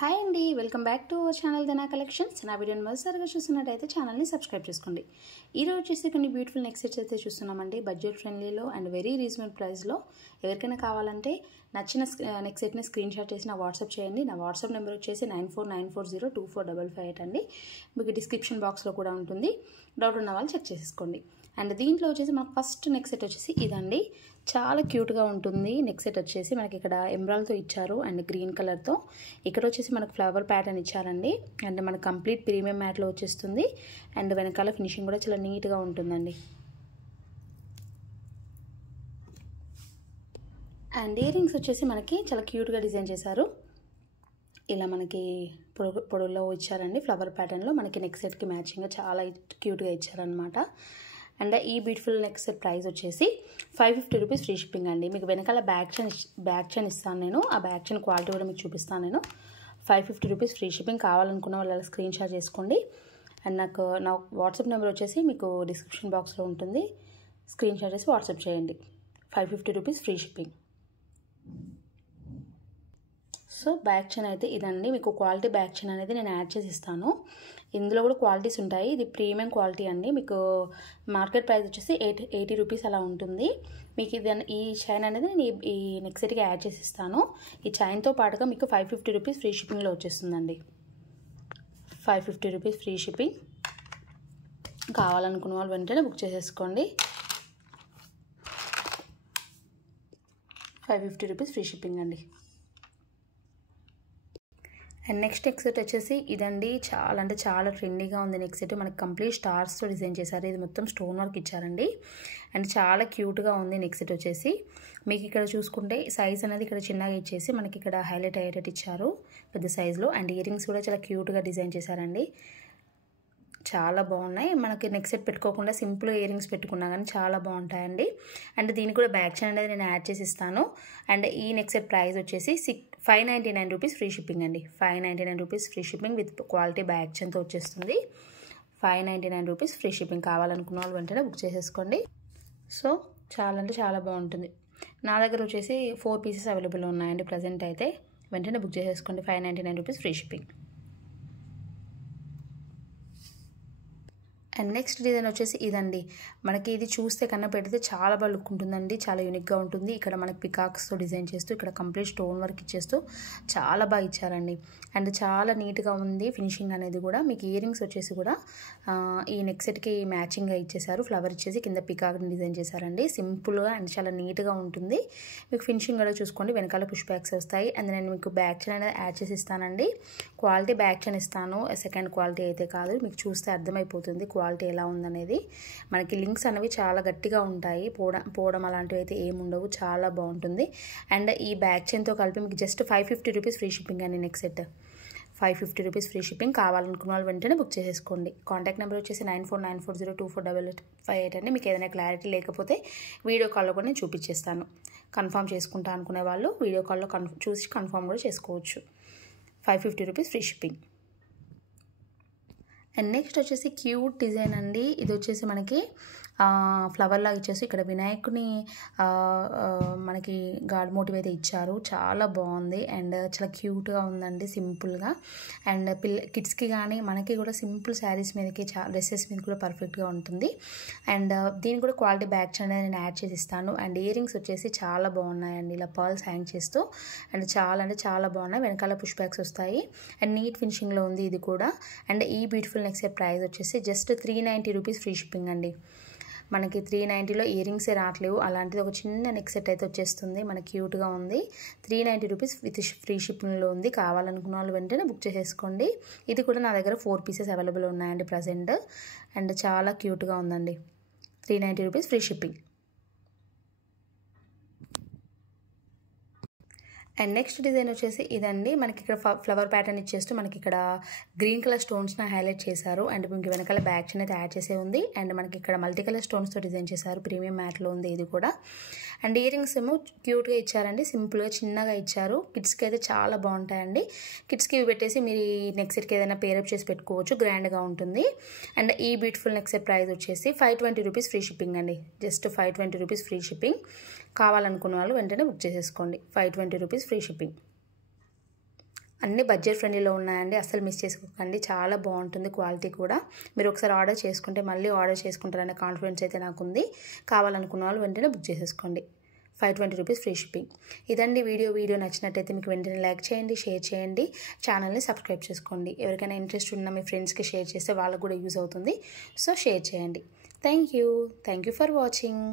Hi అండి, welcome back to our channel Dhana collections. నా వీడియోని మొదటిసారిగా చూస్తున్నట్టయితే ఛానల్ని సబ్స్క్రైబ్ చేసుకోండి. ఈరోజు వచ్చేసి కొన్ని బ్యూటిఫుల్ నెక్ సెట్స్ అయితే చూస్తున్నామండి. బడ్జెట్ ఫ్రెండ్లీలో అండ్ వెరీ రీజనబుల్ ప్రైస్లో. ఎవరికైనా కావాలంటే నచ్చిన నెక్ సెట్ని స్క్రీన్ షాట్ చేసి నా వాట్సాప్ చేయండి. నా వాట్సాప్ నెంబర్ వచ్చేసి 9494024558 అండి. మీకు డిస్క్రిప్షన్ బాక్స్లో కూడా ఉంటుంది. డౌట్ ఉన్న వాళ్ళు చెక్ చేసేసుకోండి. అండ్ దీంట్లో వచ్చేసి మనకు ఫస్ట్ నెక్ సెట్ వచ్చేసి ఇదండి. చాలా క్యూట్గా ఉంటుంది. నెక్ సెట్ వచ్చేసి మనకి ఇక్కడ ఎమరాల్డ్తో ఇచ్చారు అండ్ గ్రీన్ కలర్తో. ఇక్కడ వచ్చేసి మనకు ఫ్లవర్ ప్యాటర్న్ ఇచ్చారండి. అండ్ మనకు కంప్లీట్ ప్రీమియం మ్యాట్లో వచ్చేస్తుంది. అండ్ వెనకాల ఫినిషింగ్ కూడా చాలా నీట్గా ఉంటుందండి. అండ్ ఇయర్ రింగ్స్ వచ్చేసి మనకి చాలా క్యూట్గా డిజైన్ చేశారు. ఇలా మనకి పొడవులో ఇచ్చారండి. ఫ్లవర్ ప్యాటర్న్లో మనకి నెక్ సెట్కి మ్యాచింగ్గా చాలా క్యూట్గా ఇచ్చారనమాట. అండ్ ఈ బ్యూటిఫుల్ నెక్ సెట్ ప్రైస్ వచ్చేసి 550 రూపీస్ ఫ్రీ షిప్పింగ్ అండి. మీకు వెనకాల బ్యాక్ చైన్ ఇస్తాను నేను. ఆ బ్యాక్ చైన్ క్వాలిటీ కూడా మీకు చూపిస్తాను నేను. 550 రూపీస్ ఫ్రీ షిప్పింగ్. కావాలనుకున్న వాళ్ళు స్క్రీన్ షాట్ చేసుకోండి. అండ్ నా వాట్సాప్ నెంబర్ వచ్చేసి మీకు డిస్క్రిప్షన్ బాక్స్లో ఉంటుంది. స్క్రీన్ షాట్ చేసి వాట్సాప్ చేయండి. 550 rupees free shipping. So back chain అయితే ఇదండి. మీకు క్వాలిటీ బ్యాక్ చైన్ అనేది నేను యాడ్ చేసి ఇస్తాను. ఇందులో కూడా క్వాలిటీస్ ఉంటాయి. ఇది ప్రీమియం క్వాలిటీ అండి. మీకు మార్కెట్ ప్రైస్ వచ్చేసి 80 రూపీస్ అలా ఉంటుంది. మీకు ఈ చైన్ అనేది నేను ఈ నెక్ సెట్కి యాడ్ చేసి ఇస్తాను. ఈ చైన్తో పాటుగా మీకు 550 రూపీస్ ఫ్రీ షిప్పింగ్లో వచ్చేస్తుందండి. 550 రూపీస్ ఫ్రీ షిప్పింగ్. కావాలనుకున్న వాళ్ళు వెంటనే బుక్ చేసేసుకోండి. 550 రూపీస్ ఫ్రీ షిప్పింగ్ అండి. అండ్ నెక్స్ట్ నెక్ సెట్ వచ్చేసి ఇదండి. చాలా అంటే చాలా ట్రెండీగా ఉంది నెక్ సెట్. మనకి కంప్లీట్ స్టార్స్తో డిజైన్ చేశారు. ఇది మొత్తం స్టోన్ వర్క్ ఇచ్చారండి. అండ్ చాలా క్యూట్గా ఉంది నెక్ సెట్ వచ్చేసి. మీకు ఇక్కడ చూసుకుంటే సైజ్ అనేది ఇక్కడ చిన్నగా ఇచ్చేసి మనకి ఇక్కడ హైలైట్ అయ్యేటట్టు ఇచ్చారు పెద్ద సైజులో. అండ్ ఇయర్ రింగ్స్ కూడా చాలా క్యూట్గా డిజైన్ చేశారండి. చాలా బాగున్నాయి. మనకి నెక్ సెట్ పెట్టుకోకుండా సింపుల్గా ఇయర్ రింగ్స్ పెట్టుకున్నా కానీ చాలా బాగుంటాయండి. అండ్ దీనికి కూడా బ్యాక్ చైన్ అనేది నేను యాడ్ చేసి ఇస్తాను. అండ్ ఈ నెక్ సెట్ ప్రైస్ వచ్చేసి 599 రూపీస్ ఫ్రీ షిప్పింగ్ అండి. 599 rupees free shipping with quality back చైన్తో వచ్చేస్తుంది. 599 రూపీస్ ఫ్రీ షిప్పింగ్. కావాలనుకున్న వాళ్ళు వెంటనే బుక్ చేసేసుకోండి. సో చాలా అంటే చాలా బాగుంటుంది. నా దగ్గర వచ్చేసి 4 పీసెస్ అవైలబుల్ ఉన్నాయండి ప్రజెంట్ అయితే. వెంటనే బుక్ చేసేసుకోండి. 599 rupees free shipping. And next design వచ్చేసి ఇదండి. మనకి ఇది చూస్తే కన్నా పెడితే చాలా బాగా లుక్ ఉంటుందండి. చాలా యూనిక్గా ఉంటుంది. ఇక్కడ మనకి పికాక్స్తో డిజైన్ చేస్తూ ఇక్కడ కంప్లీట్ స్టోన్ వర్క్ ఇచ్చేస్తూ చాలా బాగా ఇచ్చారండి. అండ్ చాలా నీట్గా ఉంది ఫినిషింగ్ అనేది కూడా. మీకు ఇయర్ రింగ్స్ వచ్చేసి కూడా ఈ నెక్ సెట్కి మ్యాచింగ్గా ఇచ్చేసారు. ఫ్లవర్ ఇచ్చేసి కింద పికాక్ని డిజైన్ చేశారండి. సింపుల్గా అండ్ చాలా నీట్గా ఉంటుంది. మీకు ఫినిషింగ్ కూడా చూసుకోండి. వెనకాల పుష్ బ్యాక్స్ వస్తాయి. అండ్ నేను మీకు బ్యాక్ చైన్ అనేది యాడ్ చేసి ఇస్తానండి. క్వాలిటీ బ్యాక్ చైన్ ఇస్తాను. సెకండ్ క్వాలిటీ అయితే కాదు. మీకు చూస్తే అర్థమైపోతుంది క్వాలిటీ ఎలా ఉందనేది. మనకి లింక్స్ అనేవి చాలా గట్టిగా ఉంటాయి. పోవడం అలాంటివి అయితే ఏముండవు. చాలా బాగుంటుంది. అండ్ ఈ బ్యాక్ చైన్తో కలిపి మీకు జస్ట్ 550 రూపీస్ ఫ్రీ షిప్పింగ్ అండి. Neck set 550 rupees free shipping. కావాలనుకున్న వాళ్ళు వెంటనే బుక్ చేసేసుకోండి. కాంటాక్ట్ నెంబర్ వచ్చేసి 9494022488 అండి. మీకు ఏదైనా క్లారిటీ లేకపోతే వీడియో కాల్లో కూడా నేను చూపించేస్తాను. కన్ఫర్మ్ చేసుకుంటా అనుకునే వాళ్ళు వీడియో కాల్లో చూసి కన్ఫర్మ్ కూడా చేసుకోవచ్చు. 550 rupees free shipping. And next వచ్చేసి క్యూట్ డిజైన్ అండి. ఇది వచ్చేసి మనకి ఫ్లవర్ లాగా ఇచ్చేసి ఇక్కడ వినాయకుని మనకి గాడ్ మోటివ్ అయితే ఇచ్చారు. చాలా బాగుంది అండ్ చాలా క్యూట్గా ఉందండి సింపుల్గా. అండ్ కిడ్స్కి కానీ మనకి కూడా సింపుల్ శారీస్ మీదకి డ్రెస్సెస్ మీద కూడా పర్ఫెక్ట్గా ఉంటుంది. అండ్ దీనికి కూడా క్వాలిటీ బ్యాక్ చైన్ నేను యాడ్ చేసి ఇస్తాను. అండ్ ఇయర్ రింగ్స్ వచ్చేసి చాలా బాగున్నాయండి. ఇలా పర్ల్స్ హ్యాంగ్ చేస్తూ అండ్ చాలా అంటే చాలా బాగున్నాయి. వెనకాల పుష్ బ్యాక్స్ వస్తాయి. అండ్ నీట్ ఫినిషింగ్లో ఉంది ఇది కూడా. అండ్ ఈ బ్యూటిఫుల్ నెక్ సెట్ ప్రైస్ వచ్చేసి జస్ట్ 390 రూపీస్ ఫ్రీ షిప్పింగ్ అండి. మనకి 390లో ఇయర్ రింగ్సే రావట్లేవు. అలాంటిది ఒక చిన్న నెక్ సెట్ అయితే వచ్చేస్తుంది. మనకి క్యూట్గా ఉంది. 390 రూపీస్ విత్ ఫ్రీ షిప్పింగ్లో ఉంది. కావాలనుకున్న వాళ్ళు వెంటనే బుక్ చేసేసుకోండి. ఇది కూడా నా దగ్గర 4 పీసెస్ అవైలబుల్ ఉన్నాయండి ప్రజెంట్. అండ్ చాలా క్యూట్గా ఉందండి. 390 rupees free shipping. And next design వచ్చేసి ఇదండి. మనకి ఇక్కడ ఫ్లవర్ ప్యాటర్న్ ఇచ్చేస్తూ మనకి ఇక్కడ గ్రీన్ కలర్ స్టోన్స్ని హైలైట్ చేశారు. అండ్ మీకు వెనకాల బ్యాక్ చైన్ అయితే యాడ్ చేసే ఉంది. అండ్ మనకి ఇక్కడ మల్టీ కలర్ స్టోన్స్తో డిజైన్ చేశారు. ప్రీమియం మ్యాట్లో ఉంది ఇది కూడా. అండ్ ఇయర్ రింగ్స్ ఏమో క్యూట్గా ఇచ్చారండి. సింపుల్గా చిన్నగా ఇచ్చారు. కిడ్స్కి అయితే చాలా బాగుంటాయండి. కిడ్స్కి ఇవి పెట్టేసి మీరు ఈ నెక్ సెట్కి ఏదైనా పేరప్ చేసి పెట్టుకోవచ్చు. గ్రాండ్గా ఉంటుంది. అండ్ ఈ బ్యూటిఫుల్ నెక్ సెట్ ప్రైస్ వచ్చేసి 520 రూపీస్ ఫ్రీ షిప్పింగ్ అండి. Just 520 rupees free shipping. కావాలనుకున్న వాళ్ళు వెంటనే బుక్ చేసేసుకోండి. 520 రూపీస్ ఫ్రీ షిప్పింగ్. అన్ని బడ్జెట్ ఫ్రెండ్లీలో ఉన్నాయండి, అస్సలు మిస్ చేసుకోకండి. చాలా బాగుంటుంది క్వాలిటీ కూడా. మీరు ఒకసారి ఆర్డర్ చేసుకుంటే మళ్ళీ ఆర్డర్ చేసుకుంటారనే కాన్ఫిడెన్స్ అయితే నాకు ఉంది. కావాలనుకున్న వాళ్ళు వెంటనే బుక్ చేసేసుకోండి. 520 రూపీస్ ఫ్రీ షిప్పింగ్. ఇదండి వీడియో నచ్చినట్టయితే మీకు వెంటనే లైక్ చేయండి, షేర్ చేయండి, ఛానల్ని సబ్స్క్రైబ్ చేసుకోండి. ఎవరికైనా ఇంట్రెస్ట్ ఉన్న మీ ఫ్రెండ్స్కి షేర్ చేస్తే వాళ్ళకు కూడా యూజ్ అవుతుంది. సో షేర్ చేయండి. Thank you for watching.